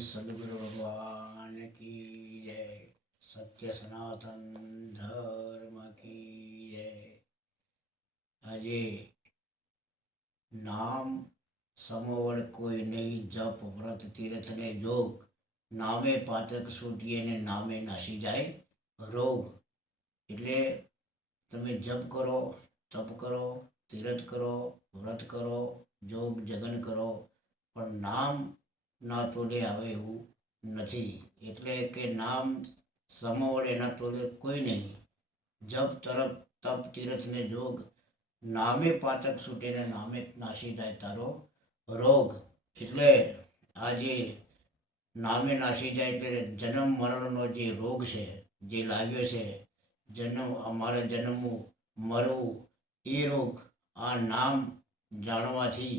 सदगुरु भगवान की जय। सत्य सनातन धर्म की जय। આજે નામ સમોવડ કોઈ નહીં, જપ વ્રત તીર્થ ને જોગ, નામે પાતક છૂટીએ ને નામે નાસી જાય રોગ. એટલે તમે જપ કરો, તપ કરો, તીર્થ કરો, વ્રત કરો, જોગ જગન કરો, પણ નામ ના તોલે આવે એવું નથી. એટલે કે નામ સમોવડ એના તોલે કોઈ નહીં. જપ તરફ તપ તીર્થ ને જોગ, નામે પાતક છૂટે ને નામે નાસી જાય તારો રોગ. એટલે આ જે નામે નાસી જાય એટલે જન્મ મરણનો જે રોગ છે, જે લાગ્યો છે, અમારે જન્મવું મરવું એ રોગ આ નામ જાણવાથી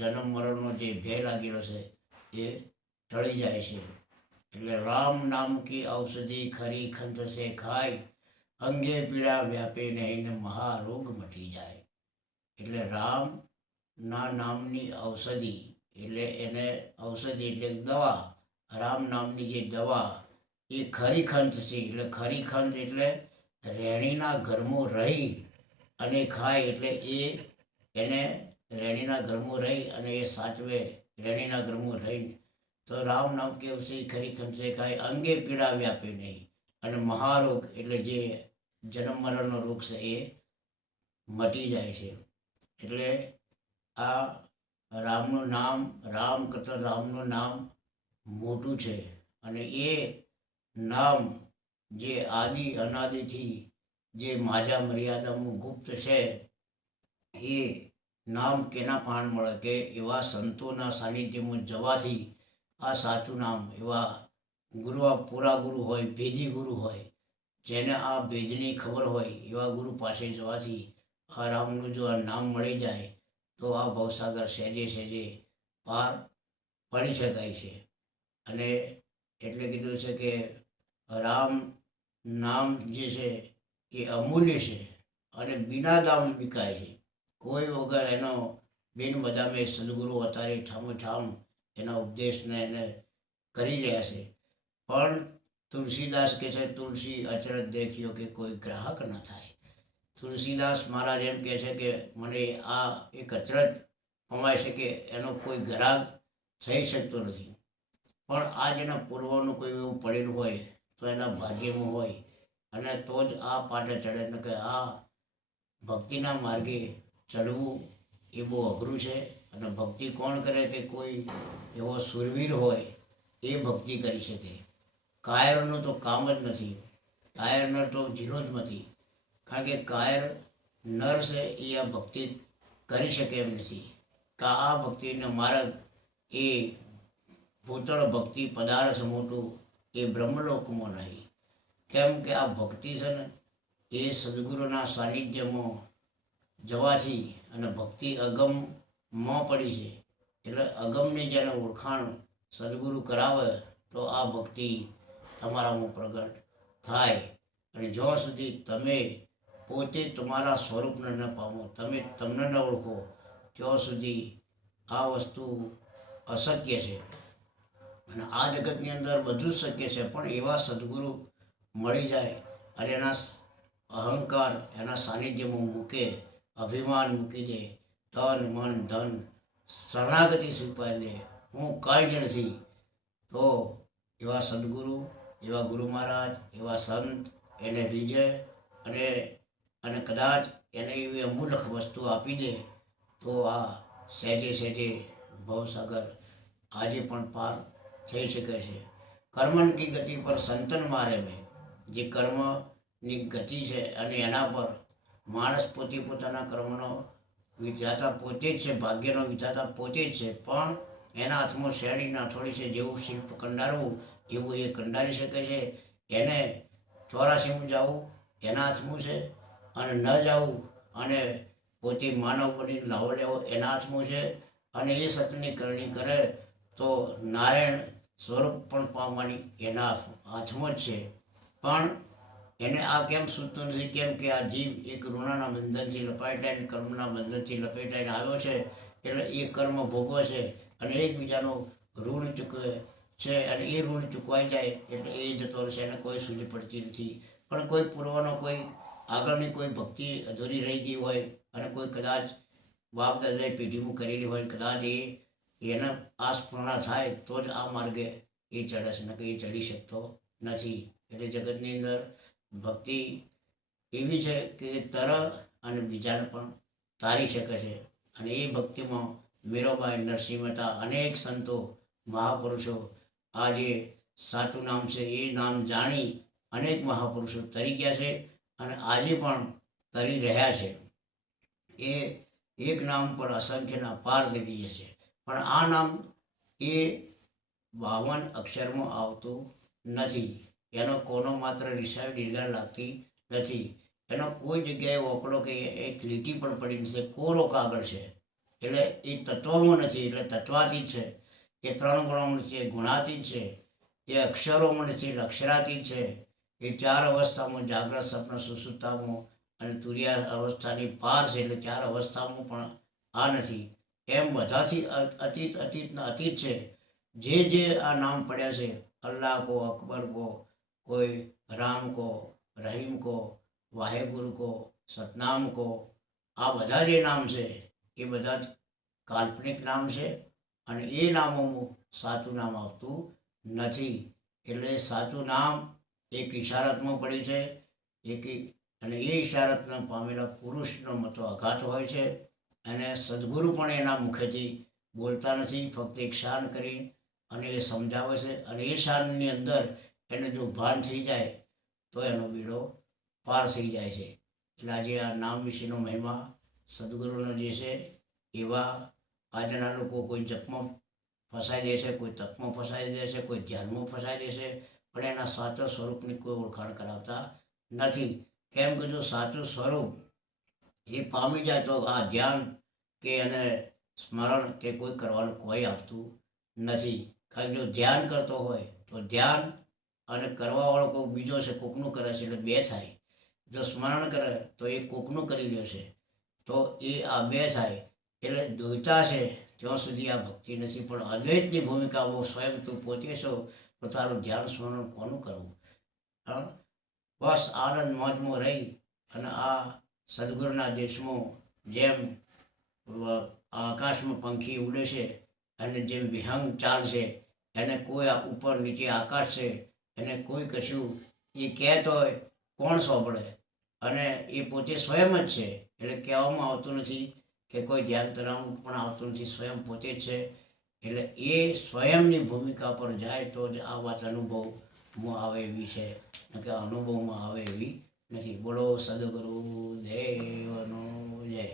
જન્મ મરણનો જે ભય લાગેલો છે એ ટળી જાય છે. એટલે રામ નામ કી ઔષધિ ખરી ખંત સે ખાય, અંગે પીડા વ્યાપે નહીં ને મહારોગ મટી જાય. એટલે રામના નામની ઔષધિ એટલે એને ઔષધિ એટલે દવા, રામ નામની જે દવા એ ખરી ખંત છે. એટલે ખરી ખંત એટલે રેણીના ઘરમાં રહી અને ખાય. એટલે એને રેણીના ઘરમાં રહી અને એ સાચવે, રેણીના ઘરમાં રહીને તો રામ નામ કે ઔષધિ ખરી ખંત સે ખાય, અંગે પીડા વ્યાપે નહીં અને મહારોગ એટલે જે જન્મ મરણનો રોગ છે એ મટી જાય છે. એટલે આ રામનું નામ, રામ કરતાં રામનું નામ મોટું છે. અને એ નામ જે આદિ અનાદિથી જે માજા મર્યાદામાં ગુપ્ત છે, એ નામ કેના પાન મળે કે એવા સંતોના સાનિધ્યમાં જવાથી આ સાચું નામ, એવા ગુરુ, પૂરા ગુરુ હોય, ભેદી ગુરુ હોય, જેને આ ભેદની ખબર હોય એવા ગુરુ પાસે જવાથી આ રામનું જો આ નામ મળી જાય તો આ ભવસાગર સહેજે સહેજે પાર પડી શકાય છે. અને એટલે કીધું છે કે રામ નામ જે છે એ અમૂલ્ય છે અને બિના દામ વિકાય છે. કોઈ વગર એનો બિન બદામે સદગુરુ અતારે ઠામ ઠામ એના ઉપદેશને એને કરી રહ્યા છે. પણ તુલસીદાસ કહે છે, તુલસી અચરજ દેખ્યો કે કોઈ ગ્રાહક ન થાય. તુલસીદાસ મહારાજ એમ કહે છે કે મને આ એક અચરજ પમાય છે કે એનો કોઈ ગ્રાહક થઈ શકતો નથી. પણ આ જેના પૂર્વનું કોઈ એવું પડેલું હોય તો એના ભાગ્યમાં હોય અને તો જ આ પાટે ચડે. એટલે કે આ ભક્તિના માર્ગે ચડવું એ બહુ અઘરું છે. અને ભક્તિ કોણ કરે કે કોઈ એવો સુરવીર હોય એ ભક્તિ કરી શકે. કાયરનું તો કામ જ નથી. કાયર નર તો જીરો જ નથી. કારણ કે કાયર નર છે એ આ ભક્તિ કરી શકે એમ નથી. આ ભક્તિનો માર્ગ એ ભૂતળ ભક્તિ પદાર્થ મોટું એ બ્રહ્મલોકમાં નહીં. કેમ કે આ ભક્તિ છે ને એ સદગુરુના સાનિધ્યમાં જવાથી અને ભક્તિ અગમમાં પડી છે. એટલે અગમની જેને ઓળખાણ સદગુરુ કરાવે તો આ ભક્તિ તમારામાં પ્રગટ થાય. અને જ્યાં સુધી તમે પોતે તમારા સ્વરૂપને ન પામો, તમે તમને ન ઓળખો, ત્યાં સુધી આ વસ્તુ અશક્ય છે. અને આ જગતની અંદર બધું જ શક્ય છે. પણ એવા સદગુરુ મળી જાય અને એના અહંકાર એના સાનિધ્યમાં મૂકે, અભિમાન મૂકી દે, તન મન ધન શરણાગતિ સ્વીકારી દે, હું કાંઈ જ નથી, તો એવા સદગુરુ, એવા ગુરુ મહારાજ, એવા સંત એને રીઝે અને કદાચ એને એવી અમૂલ્ય વસ્તુ આપી દે તો આ સહેજે સહેજે ભવસાગર આજે પણ પાર થઈ શકે છે. કર્મન કી ગતિ પર સંતન મારે મેં, જે કર્મની ગતિ છે અને એના પર માણસ પોતે પોતાના કર્મનો વિધાતા પોતે જ છે, ભાગ્યનો વિધાતા પોતે જ છે. પણ એના હાથમાં શેરડી નાથોડી છે. જેવું શિલ્પ કંડારવું એવું એ કંડારી શકે છે. એને 84મું જવું એના હાથમાં છે અને ન જવું અને પોતે માનવ બનીને લાવો લેવો એના હાથમાં છે. અને એ સતની કરણી કરે તો નારાયણ સ્વરૂપ પણ પામવાની એના હાથમાં જ છે. પણ એને આ કેમ સૂચતું નથી? કેમ કે આ જીવ એક ઋણાના બંધનથી લપાટાઈને, કર્મના બંધનથી લપેટાઈને આવ્યો છે. એટલે એ કર્મ ભોગવે છે અને એકબીજાનું ઋણ ચૂકવે છે અને એ ઋણ ચૂકવાઈ જાય એટલે એ જતો રહેશે, એને કોઈ સૂઝ પડતી નથી. પણ કોઈ પૂર્વનો કોઈ આગળની કોઈ ભક્તિ અધૂરી રહી ગઈ હોય અને કોઈ કદાચ બાપ દાદાએ પેઢીમાં કરેલી હોય, કદાચ એને આ સ્ફૂર્ણા થાય તો જ આ માર્ગે એ ચડે છે, નકર એ ચડી શકતો નથી. એટલે જગતની અંદર ભક્તિ એવી છે કે એ તર અને બીજાને પણ તારી શકે છે. અને એ ભક્તિમાં મીરાબાઈ, નરસિંહ મહેતા, અનેક સંતો મહાપુરુષો આ જે સાચું નામ છે એ નામ જાણી અનેક મહાપુરુષો તરી ગયા છે અને આજે પણ તરી રહ્યા છે. એ એક નામ પર અસંખ્યના પાર ચડી જશે. પણ આ નામ એ 52 અક્ષરમાં આવતું નથી. એનો કોનો માત્ર રિસાવી દીર્ઘા લાગતી નથી. એનો કોઈ જગ્યાએ ઓકળો કે એક લીટી પણ પડી નથી, કોરો કાગળ છે. એટલે એ તત્વમાં નથી, એટલે તત્વાતીત છે. એ 3 ગુણોમાં નથી, એ ગુણાતીત છે. એ અક્ષરોમાં નથી, એટલે અક્ષરાતીત છે. એ 4 અવસ્થામાં જાગ્રત, સ્વપ્ન, સુષુપ્તામાં અને તુર્યા અવસ્થાની પાર છે. એટલે 4 અવસ્થામાં પણ આ નથી. એમ બધાથી અતીત અતીતના અતીત છે. જે આ નામ પડ્યા છે, અલ્લાહ કો, અકબર કો, કોઈ રામ કો, રહીમ કો, વાહેગુરુ કો, સતનામ કો, આ બધા જે નામ છે એ બધા જ કાલ્પનિક નામ છે અને એ નામોમાં સાચું નામ આવતું નથી. એટલે સાચું નામ એક ઈશારતમાં પડ્યું છે. અને એ ઈશારતને પામેલા પુરુષનો મતો અઘાત હોય છે અને સદગુરુ પણ એના મુખેથી બોલતા નથી, ફક્ત એક શાન કરી અને એ સમજાવે છે. અને એ શાનની અંદર એને જો ભાન થઈ જાય તો એનો બીડો પાર થઈ જાય છે. એટલે આજે આ નામ વિશેનો મહિમા સદગુરુનો જે છે એવા આજના લોકો કોઈ જપમાં ફસાઈ દેશે, કોઈ તપમાં ફસાઈ દેશે, કોઈ ધ્યાનમાં ફસાઈ દેશે, પણ એના સાચા સ્વરૂપની કોઈ ઓળખાણ કરાવતા નથી. કેમ કે જો સાચું સ્વરૂપ એ પામી જાય તો આ ધ્યાન કે એને સ્મરણ કે કોઈ કરવાનું કોઈ આવતું નથી. કારણ જો ધ્યાન કરતો હોય તો ધ્યાન અને કરવાવાળો કોઈક બીજો છે, કોકનું કરે છે, એટલે 2 થાય. જો સ્મરણ કરે તો એ કોકનું કરી લે છે, તો એ આ 2 થાય. એટલે દ્વૈતા છે ત્યાં સુધી આ ભક્તિ નથી. પણ અદ્વૈતની ભૂમિકામાં સ્વયં તું પોતે છો તો તારું ધ્યાન સ્મરણ કોનું કરવું? હા, બસ આનંદ મોજમાં રહી અને આ સદગુરુના દેશમાં જેમ આકાશમાં પંખી ઉડે છે અને જેમ વિહંગ ચાલશે, એને કોઈ ઉપર નીચે આકાશ છે, એને કોઈ કશું એ કહેતો હોય કોણ સાંભળે? અને એ પોતે સ્વયં જ છે. એટલે કહેવામાં આવતું નથી કે કોઈ ધ્યાન કરાવવું પણ આવતું નથી, સ્વયં પોતે જ છે. એટલે એ સ્વયંની ભૂમિકા પર જાય તો જ આ વાત અનુભવમાં આવે એવી છે, કે અનુભવમાં આવે એવી નથી. બોલો સદગુરુ દેવનો જય.